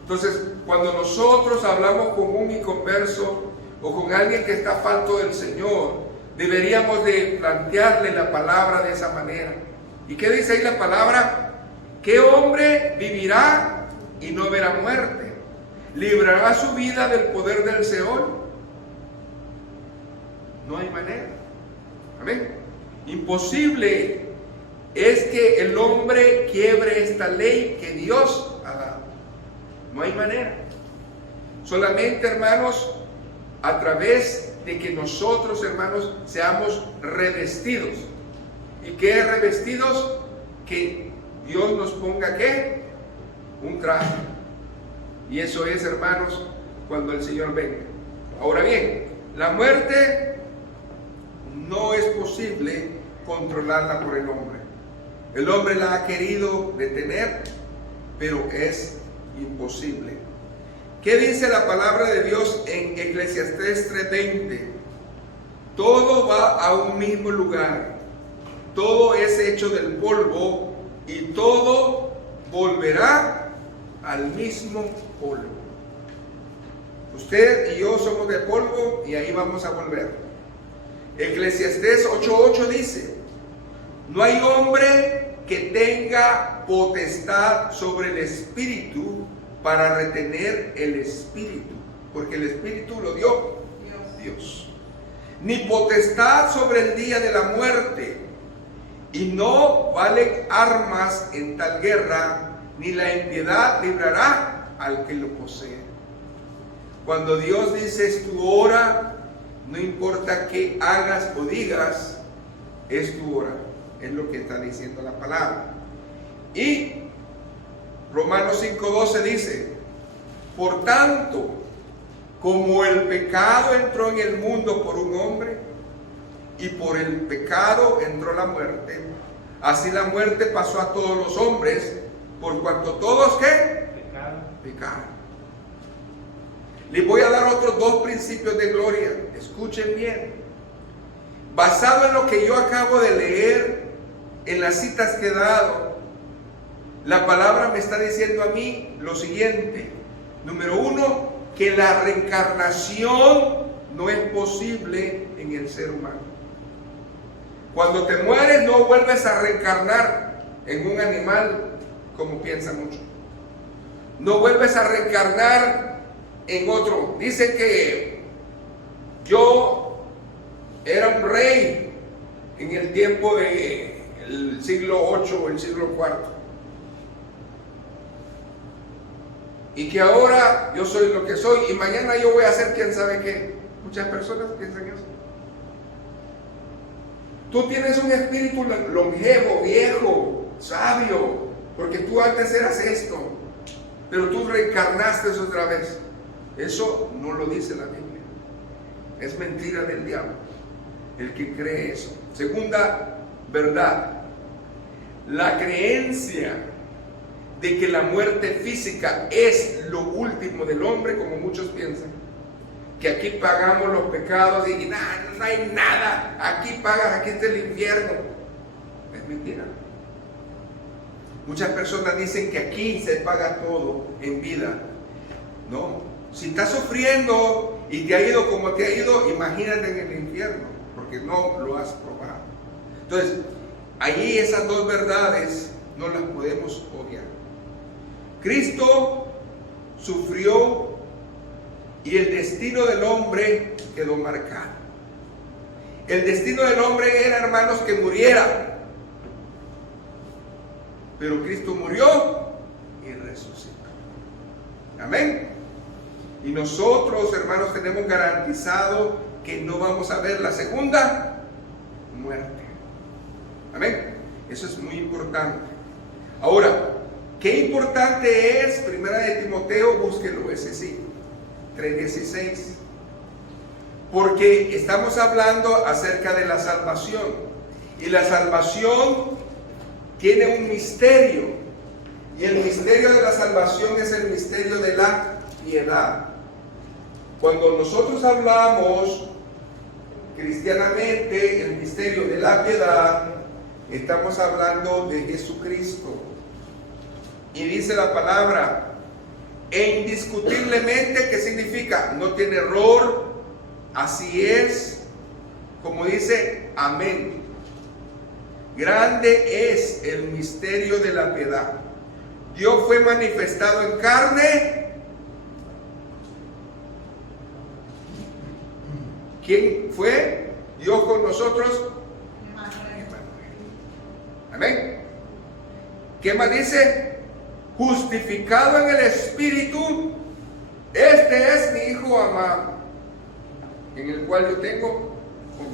Entonces, cuando nosotros hablamos con un inconverso o con alguien que está falto del Señor, deberíamos de plantearle la palabra de esa manera. ¿Y qué dice ahí la palabra? ¿Qué hombre vivirá y no verá muerte? ¿Librará su vida del poder del Seol? No hay manera. Amén. Imposible es que el hombre quiebre esta ley que Dios ha dado. No hay manera. Solamente, hermanos, a través de que nosotros, hermanos, seamos revestidos. ¿Y qué es revestidos? Que Dios nos ponga, ¿qué? Un traje. Y eso es, hermanos, cuando el Señor venga. Ahora bien, la muerte no es posible controlarla por el hombre. El hombre la ha querido detener, pero es imposible. ¿Qué dice la palabra de Dios en Eclesiastés 3:20? Todo va a un mismo lugar, todo es hecho del polvo y todo volverá al mismo polvo. Usted y yo somos de polvo y ahí vamos a volver. Eclesiastés 8:8 dice: no hay hombre que tenga potestad sobre el espíritu para retener el espíritu, porque el espíritu lo dio Dios. Ni potestad sobre el día de la muerte, y no valen armas en tal guerra, ni la impiedad librará al que lo posee. Cuando Dios dice es tu hora, no importa qué hagas o digas, es tu hora. Es lo que está diciendo la palabra. Y Romanos 5:12 dice: por tanto, como el pecado entró en el mundo por un hombre, y por el pecado entró la muerte, así la muerte pasó a todos los hombres, por cuanto todos, ¿qué? Pecaron. Les voy a dar otros dos principios de gloria. Escuchen bien. Basado en lo que yo acabo de leer, en las citas que he dado, la palabra me está diciendo a mí lo siguiente. Número uno, que la reencarnación no es posible en el ser humano. Cuando te mueres no vuelves a reencarnar en un animal como piensa mucho. No vuelves a reencarnar en otro. Dice que yo era un rey en el tiempo del siglo VIII o el siglo IV. Y que ahora yo soy lo que soy y mañana yo voy a ser quién sabe qué. Muchas personas piensan eso. Tú tienes un espíritu longevo, viejo, sabio, porque tú antes eras esto, pero tú reencarnaste otra vez. Eso no lo dice la Biblia. Es mentira del diablo el que cree eso. Segunda verdad, la creencia de que la muerte física es lo último del hombre, como muchos piensan, que aquí pagamos los pecados y nada, no hay nada, aquí pagas, aquí está el infierno. Es mentira. Muchas personas dicen que aquí se paga todo en vida. No, si estás sufriendo y te ha ido como te ha ido, imagínate en el infierno, porque no lo has probado. Entonces, ahí esas dos verdades no las podemos obviar. Cristo sufrió y el destino del hombre quedó marcado. El destino del hombre era, hermanos, que muriera. Pero Cristo murió y resucitó. Amén. Y nosotros, hermanos, tenemos garantizado que no vamos a ver la segunda muerte. Amén. Eso es muy importante. Ahora, ¿qué importante es? Primera de Timoteo, búsquelo, ese sí, 3:16. Porque estamos hablando acerca de la salvación. Y la salvación tiene un misterio. Y el misterio de la salvación es el misterio de la piedad. Cuando nosotros hablamos cristianamente el misterio de la piedad, estamos hablando de Jesucristo. Y dice la palabra, e indiscutiblemente, ¿qué significa? No tiene error, así es, como dice, amén. Grande es el misterio de la piedad. Dios fue manifestado en carne. ¿Quién fue? Dios con nosotros. Amén. ¿Qué más dice? Justificado en el Espíritu. Este es mi Hijo amado, en el cual yo tengo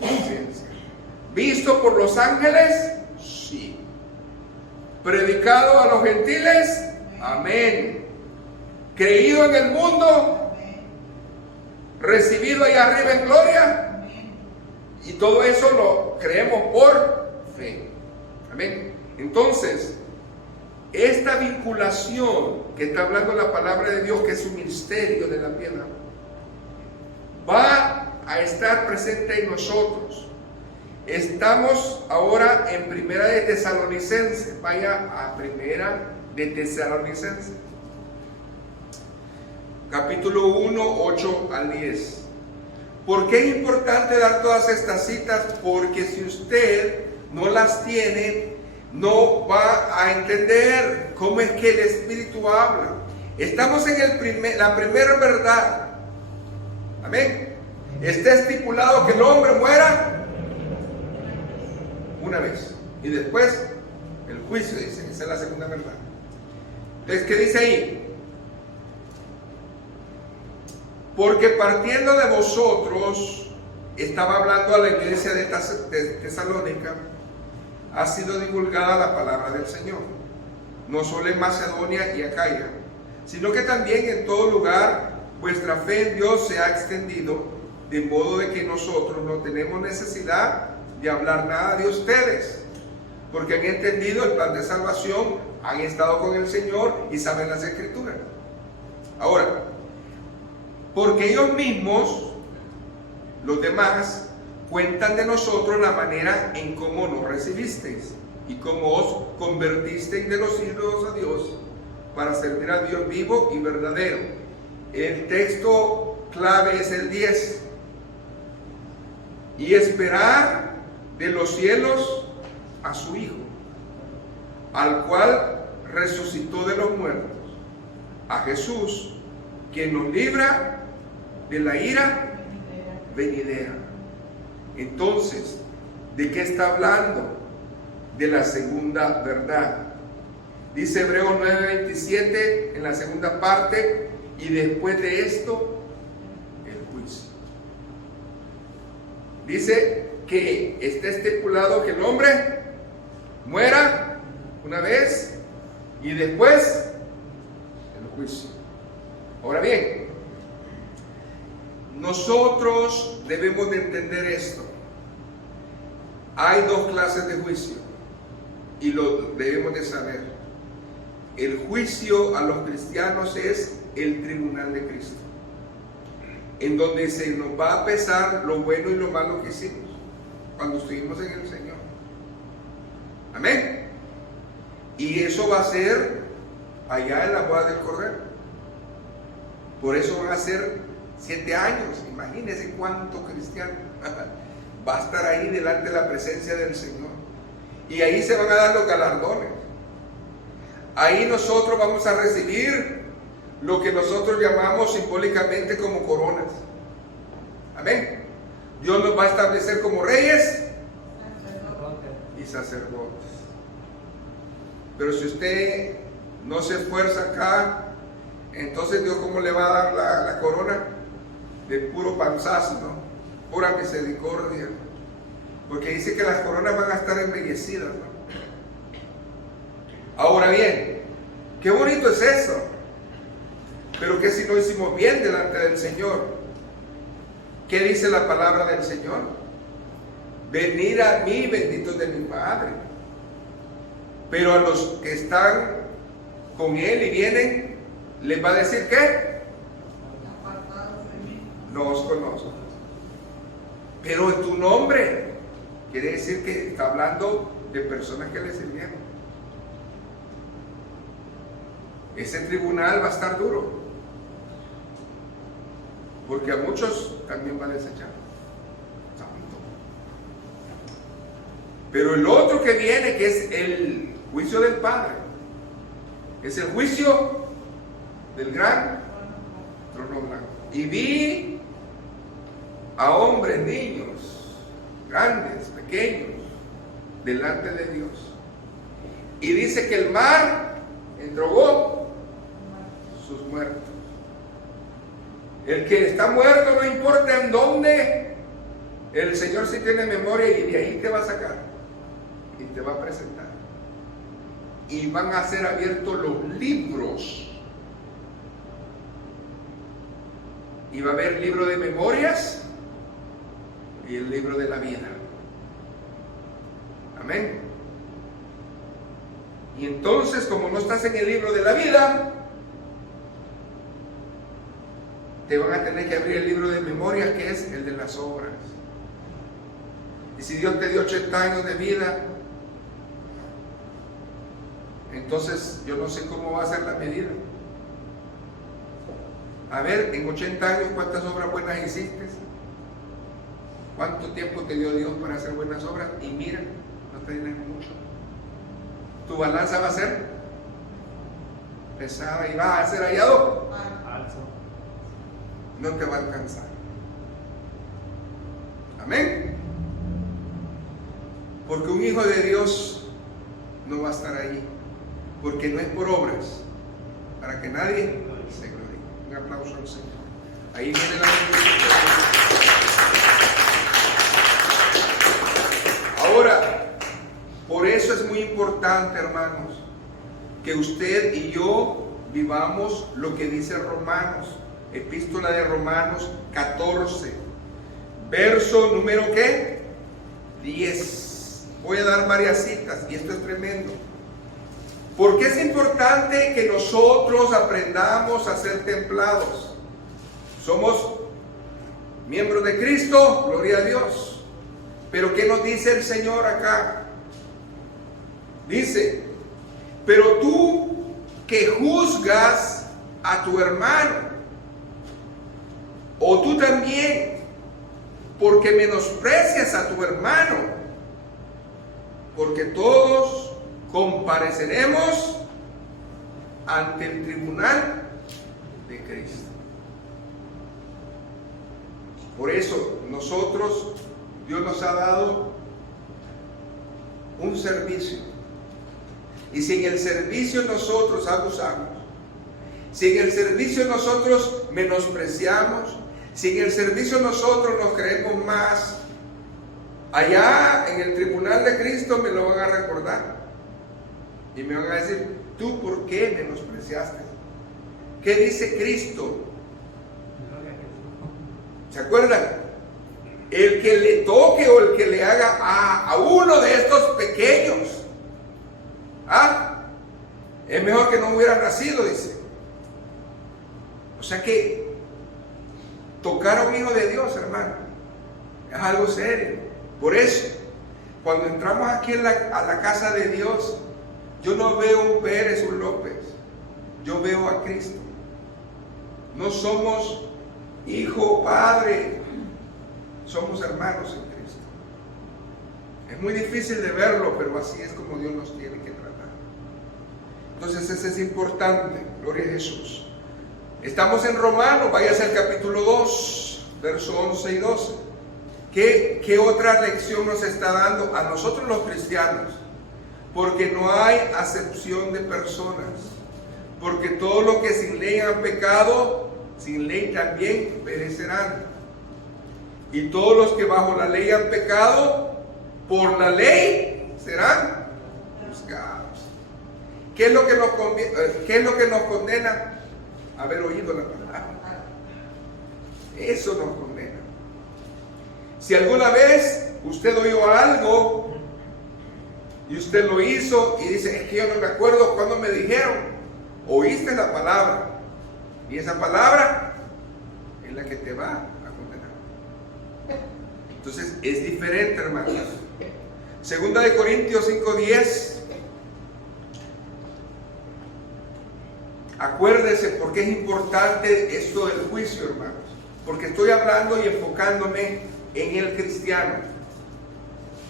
conciencia. Visto por los ángeles, sí. Predicado a los gentiles, amén. Creído en el mundo, recibido allá arriba en gloria, y todo eso lo creemos por fe. Amén. Entonces, esta vinculación que está hablando la palabra de Dios, que es un misterio de la piedad, va a estar presente en nosotros. Estamos ahora en Primera de Tesalonicenses. Vaya a Primera de Tesalonicenses, capítulo 1, 8 al 10. ¿Por qué es importante dar todas estas citas? Porque si usted no las tiene, no va a entender cómo es que el Espíritu habla. Estamos en la primera verdad. Amén. Está estipulado que el hombre muera una vez y después el juicio, dice. Esa es la segunda verdad. Entonces, ¿qué dice ahí? Porque partiendo de vosotros, estaba hablando a la iglesia de Tesalónica, ha sido divulgada la palabra del Señor, no solo en Macedonia y Acaya, sino que también en todo lugar vuestra fe en Dios se ha extendido, de modo de que nosotros no tenemos necesidad de hablar nada de ustedes, porque han entendido el plan de salvación, han estado con el Señor y saben las Escrituras. Ahora, porque ellos mismos, los demás, cuentan de nosotros la manera en cómo nos recibisteis y cómo os convertisteis de los ídolos a Dios para servir a Dios vivo y verdadero. El texto clave es el 10. Y esperar de los cielos a su Hijo, al cual resucitó de los muertos, a Jesús, quien nos libra de la ira venidera. Entonces, ¿de qué está hablando? De la segunda verdad. Dice Hebreos 9:27 en la segunda parte, y después de esto, el juicio. Dice que está estipulado que el hombre muera una vez y después el juicio. Ahora bien, nosotros debemos de entender esto. Hay dos clases de juicio y lo debemos de saber. El juicio a los cristianos es el tribunal de Cristo, en donde se nos va a pesar lo bueno y lo malo que hicimos cuando estuvimos en el Señor. Amén. Y eso va a ser allá en la boda del Cordero. Por eso van a ser 7 años. Imagínense cuánto cristiano va a estar ahí delante de la presencia del Señor. Y ahí se van a dar los galardones. Ahí nosotros vamos a recibir lo que nosotros llamamos simbólicamente como coronas. Amén. Dios nos va a establecer como reyes y sacerdotes. Pero si usted no se esfuerza acá, entonces Dios ¿cómo le va a dar la corona? De puro panzazo, ¿no? Pura misericordia. Porque dice que las coronas van a estar embellecidas, ¿no? Ahora bien, qué bonito es eso. Pero que si no hicimos bien delante del Señor. ¿Qué dice la palabra del Señor? Venid a mí, benditos de mi Padre. Pero a los que están con Él y vienen, les va a decir ¿qué? No os conozco. Pero en tu nombre, quiere decir que está hablando de personas que le sirvieron. Ese tribunal va a estar duro, porque a muchos también va a desechar. Pero el otro que viene, que es el juicio del Padre, es el juicio del gran trono blanco. Y vi a hombres, niños, grandes, pequeños, delante de Dios. Y dice que el mar entregó sus muertos. El que está muerto, no importa en dónde, el Señor sí tiene memoria y de ahí te va a sacar y te va a presentar. Y van a ser abiertos los libros. Y va a haber libro de memorias y el libro de la vida. Amén. Y entonces, como no estás en el libro de la vida, te van a tener que abrir el libro de memorias, que es el de las obras. Y si Dios te dio 80 años de vida, entonces yo no sé cómo va a ser la medida. A ver, en 80 años, ¿cuántas obras buenas hiciste? ¿Cuánto tiempo te dio Dios para hacer buenas obras? Y mira, no te tienes mucho. Tu balanza va a ser pesada y vas a ser hallado alto. No te va a alcanzar. Amén. Porque un hijo de Dios no va a estar ahí, porque no es por obras, para que nadie se gloríe. Un aplauso al Señor. Ahí viene la bendición. Ahora, por eso es muy importante, hermanos, que usted y yo vivamos lo que dice Romanos, Epístola de Romanos 14, verso número ¿qué? 10. Voy a dar varias citas y esto es tremendo. Porque es importante que nosotros aprendamos a ser templados. Somos miembros de Cristo, gloria a Dios. Pero ¿qué nos dice el Señor acá? Dice, pero tú que juzgas a tu hermano, o tú también, porque menosprecias a tu hermano, porque todos compareceremos ante el tribunal de Cristo. Por eso nosotros, Dios nos ha dado un servicio. Y si en el servicio nosotros abusamos, si en el servicio nosotros menospreciamos, si en el servicio nosotros nos creemos más, allá en el tribunal de Cristo me lo van a recordar. Y me van a decir, ¿tú por qué menospreciaste? ¿Qué dice Cristo? ¿Se acuerdan? El que le toque o el que le haga a uno de estos pequeños, es mejor que no hubiera nacido, dice. O sea que tocar a un hijo de Dios, hermano, es algo serio. Por eso, cuando entramos aquí a la casa de Dios, yo no veo un Pérez, un López, yo veo a Cristo. No somos hijo, padre, somos hermanos en Cristo. Es muy difícil de verlo, pero así es como Dios nos tiene que tratar. Entonces eso es importante, gloria a Jesús. Estamos en Romanos, váyase al capítulo 2, verso 11 y 12. ¿Qué otra lección nos está dando a nosotros los cristianos? Porque no hay acepción de personas. Porque todos los que sin ley han pecado, sin ley también perecerán. Y todos los que bajo la ley han pecado, por la ley serán juzgados. ¿Qué es lo que nos condena? Haber oído la palabra. Eso nos condena. Si alguna vez usted oyó algo y usted lo hizo y dice, es que yo no me acuerdo cuando me dijeron, oíste la palabra y esa palabra es la que te va a condenar. Entonces es diferente, hermanos. Segunda de Corintios 5:10. Acuérdese por qué es importante esto del juicio, hermanos. Porque estoy hablando y enfocándome en el cristiano.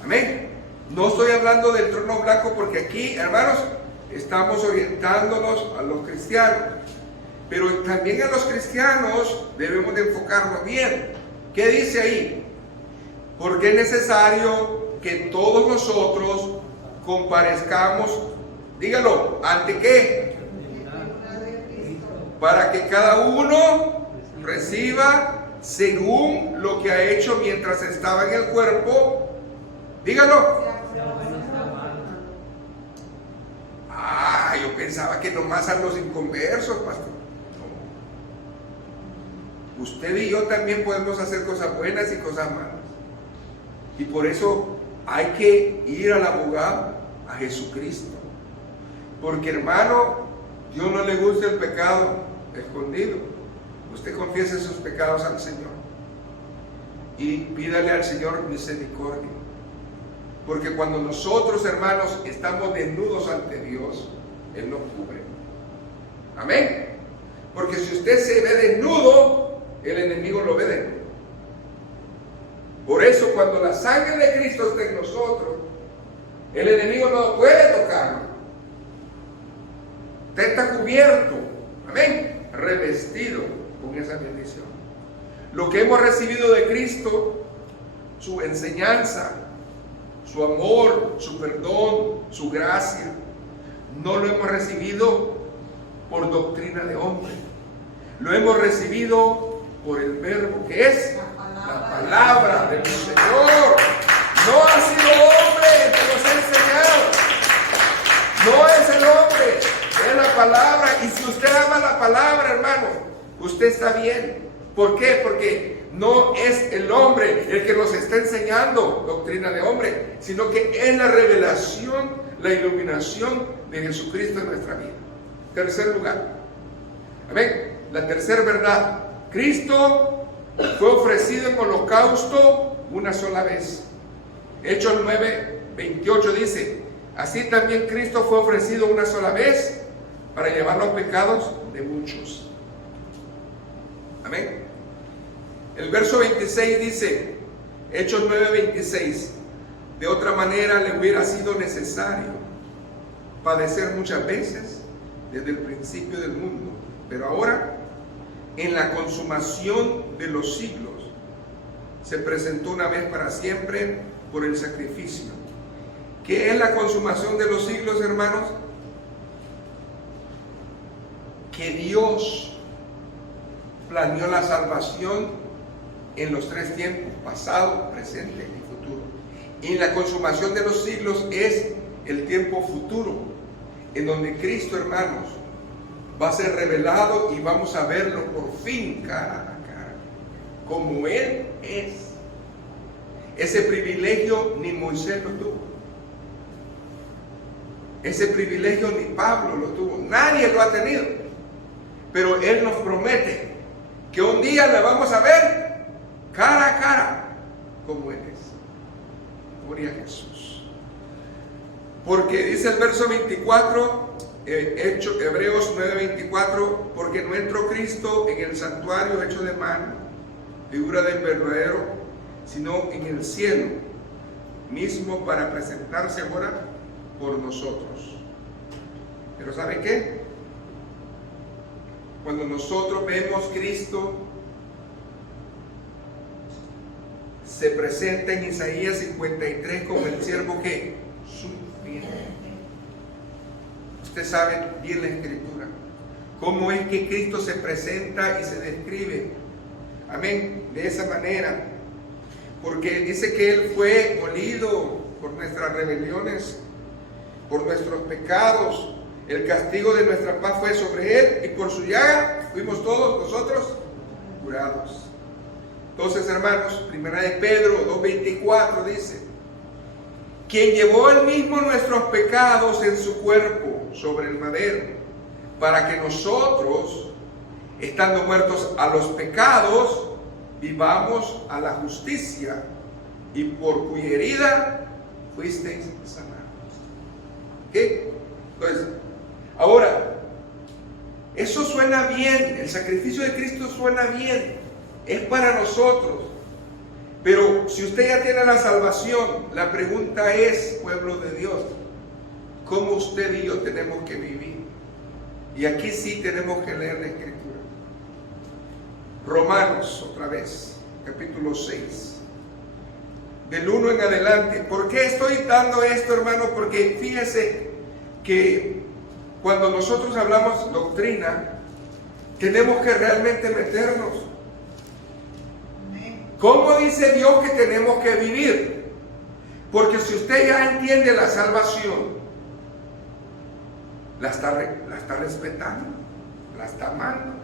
Amén. No estoy hablando del trono blanco porque aquí, hermanos, estamos orientándonos a los cristianos. Pero también a los cristianos debemos de enfocarnos bien. ¿Qué dice ahí? Porque es necesario que todos nosotros comparezcamos, dígalo, ¿ante qué? Para que cada uno reciba según lo que ha hecho mientras estaba en el cuerpo. Dígalo. Yo pensaba que nomás a los inconversos, pastor. No. Usted y yo también podemos hacer cosas buenas y cosas malas. Y por eso hay que ir al abogado, a Jesucristo. Porque, hermano, Dios no le gusta el pecado escondido. Usted confiese sus pecados al Señor y pídale al Señor misericordia. Porque cuando nosotros, hermanos, estamos desnudos ante Dios, Él nos cubre. Amén. Porque si usted se ve desnudo, el enemigo lo ve desnudo. Por eso, cuando la sangre de Cristo está en nosotros, el enemigo no puede tocarlo. Usted está cubierto. Amén. Revestido con esa bendición. Lo que hemos recibido de Cristo, su enseñanza, su amor, su perdón, su gracia, no lo hemos recibido por doctrina de hombre. Lo hemos recibido por el verbo que es la palabra del Señor. No ha sido hombre el que nos ha enseñado. No es el hombre, es la palabra. Y si usted ama la palabra, hermano, usted está bien. ¿Por qué? Porque no es el hombre el que nos está enseñando doctrina de hombre, sino que es la revelación, la iluminación de Jesucristo en nuestra vida. Tercer lugar. Amén. La tercera verdad. Cristo fue ofrecido en holocausto una sola vez. Hechos 9:28 dice: así también Cristo fue ofrecido una sola vez para llevar los pecados de muchos. Amén. El verso 26 dice, Hechos 9:26: de otra manera le hubiera sido necesario padecer muchas veces desde el principio del mundo, pero ahora, en la consumación de los siglos, se presentó una vez para siempre por el sacrificio. ¿Qué es la consumación de los siglos, hermanos? Que Dios planeó la salvación en los tres tiempos: pasado, presente y futuro. Y la consumación de los siglos es el tiempo futuro, en donde Cristo, hermanos, va a ser revelado y vamos a verlo por fin cara a cara, como Él es. Ese privilegio ni Moisés lo tuvo. Ese privilegio ni Pablo lo tuvo. Nadie lo ha tenido. Pero Él nos promete que un día le vamos a ver cara a cara como Él es. Gloria a Jesús. Porque dice el verso 24, Hebreos 9:24: porque no entró Cristo en el santuario hecho de mano, figura del verdadero, sino en el cielo mismo, para presentarse ahora por nosotros. Pero ¿sabe qué? Cuando nosotros vemos Cristo, se presenta en Isaías 53 como el siervo que sufriente. Usted sabe bien la Escritura, cómo es que Cristo se presenta y se describe. Amén, de esa manera. Porque dice que Él fue molido por nuestras rebeliones, por nuestros pecados. El castigo de nuestra paz fue sobre Él, y por su llaga fuimos todos nosotros curados. Entonces, hermanos, primera de Pedro 2:24 dice: quien llevó Él mismo nuestros pecados en su cuerpo sobre el madero, para que nosotros, estando muertos a los pecados, vivamos a la justicia, y por cuya herida fuisteis sanados. ¿Qué? Entonces, ahora, eso suena bien, el sacrificio de Cristo suena bien, es para nosotros. Pero si usted ya tiene la salvación, la pregunta es, pueblo de Dios, ¿cómo usted y yo tenemos que vivir? Y aquí sí tenemos que leer la Escritura. Romanos, otra vez, capítulo 6, del 1 en adelante. ¿Por qué estoy dando esto, hermano? Porque fíjese que cuando nosotros hablamos doctrina, tenemos que realmente meternos. ¿Cómo dice Dios que tenemos que vivir? Porque si usted ya entiende la salvación, la está respetando, la está amando.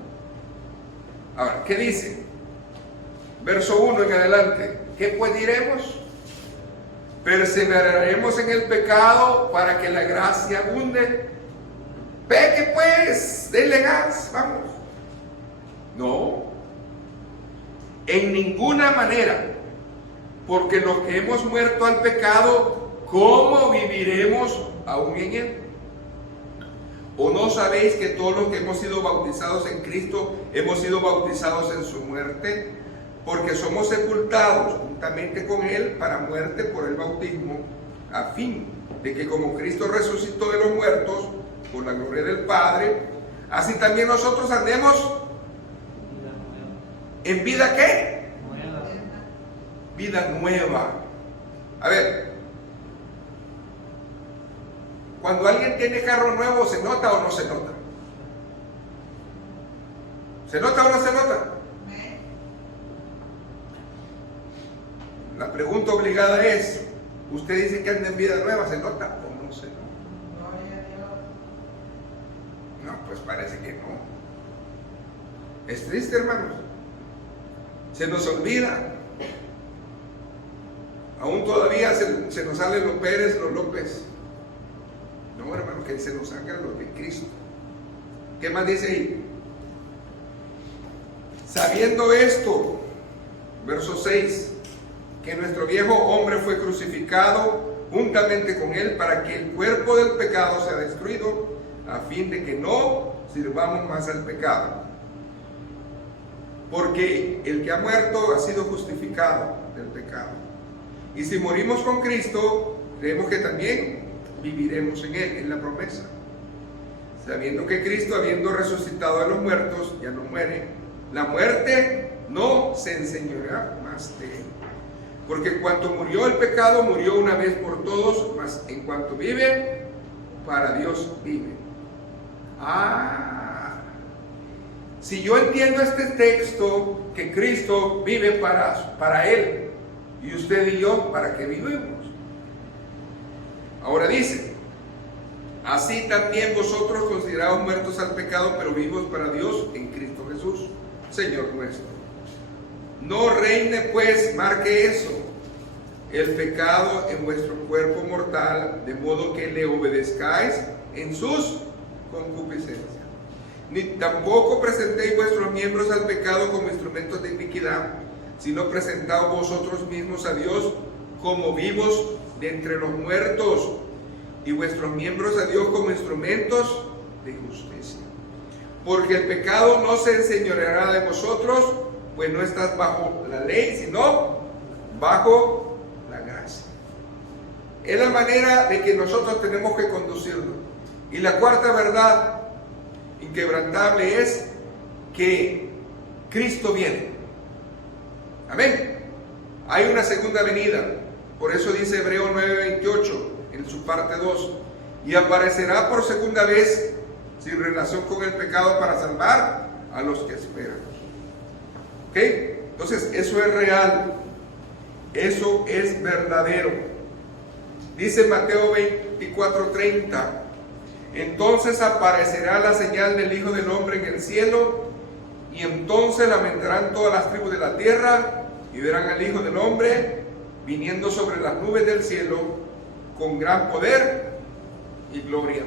Ahora, ¿qué dice? Verso 1 en adelante. ¿Qué pues diremos? ¿Perseveraremos en el pecado para que la gracia abunde? Peque pues, denle gas, vamos. No, en ninguna manera, porque los que hemos muerto al pecado, ¿cómo viviremos aún en él? ¿O no sabéis que todos los que hemos sido bautizados en Cristo, hemos sido bautizados en su muerte? Porque somos sepultados juntamente con Él para muerte por el bautismo, a fin de que como Cristo resucitó de los muertos por la gloria del Padre, así también nosotros andemos en vida ¿qué? Nueva. Vida nueva. A ver, cuando alguien tiene carro nuevo, ¿se nota o no se nota? ¿Se nota o no se nota? La pregunta obligada es, ¿usted dice que anda en vida nueva? ¿Se nota o no se nota? No, pues parece que no. Es triste, hermanos. Se nos olvida. Aún todavía se nos salen los Pérez, los López. No, hermano, que se nos salgan los de Cristo. ¿Qué más dice ahí? Sabiendo esto, verso 6, que nuestro viejo hombre fue crucificado juntamente con él para que el cuerpo del pecado sea destruido, a fin de que no sirvamos más al pecado. Porque el que ha muerto ha sido justificado del pecado. Y si morimos con Cristo, creemos que también viviremos en él, en la promesa. Sabiendo que Cristo, habiendo resucitado de los muertos, ya no muere, la muerte no se enseñoreará más de él. Porque cuanto murió el pecado, murió una vez por todos, mas en cuanto vive, para Dios vive. Si yo entiendo este texto, que Cristo vive para él, y usted y yo, ¿para qué vivimos? Ahora dice, así también vosotros considerados muertos al pecado, pero vivos para Dios en Cristo Jesús, Señor nuestro. No reine pues, marque eso, el pecado en vuestro cuerpo mortal, de modo que le obedezcáis en sus concupiscencias. Ni tampoco presentéis vuestros miembros al pecado como instrumentos de iniquidad, sino presentaos vosotros mismos a Dios como vivos de entre los muertos, y vuestros miembros a Dios como instrumentos de justicia. Porque el pecado no se enseñoreará de vosotros, pues no estás bajo la ley, sino bajo la gracia. Es la manera de que nosotros tenemos que conducirlo. Y la cuarta verdad inquebrantable es que Cristo viene. Amén. Hay una segunda venida. Por eso dice Hebreos 9:28 en su parte 2. Y aparecerá por segunda vez sin relación con el pecado para salvar a los que esperan. ¿Ok? Entonces eso es real. Eso es verdadero. Dice Mateo 24:30. Entonces aparecerá la señal del Hijo del Hombre en el cielo, y entonces lamentarán todas las tribus de la tierra, y verán al Hijo del Hombre viniendo sobre las nubes del cielo con gran poder y gloria.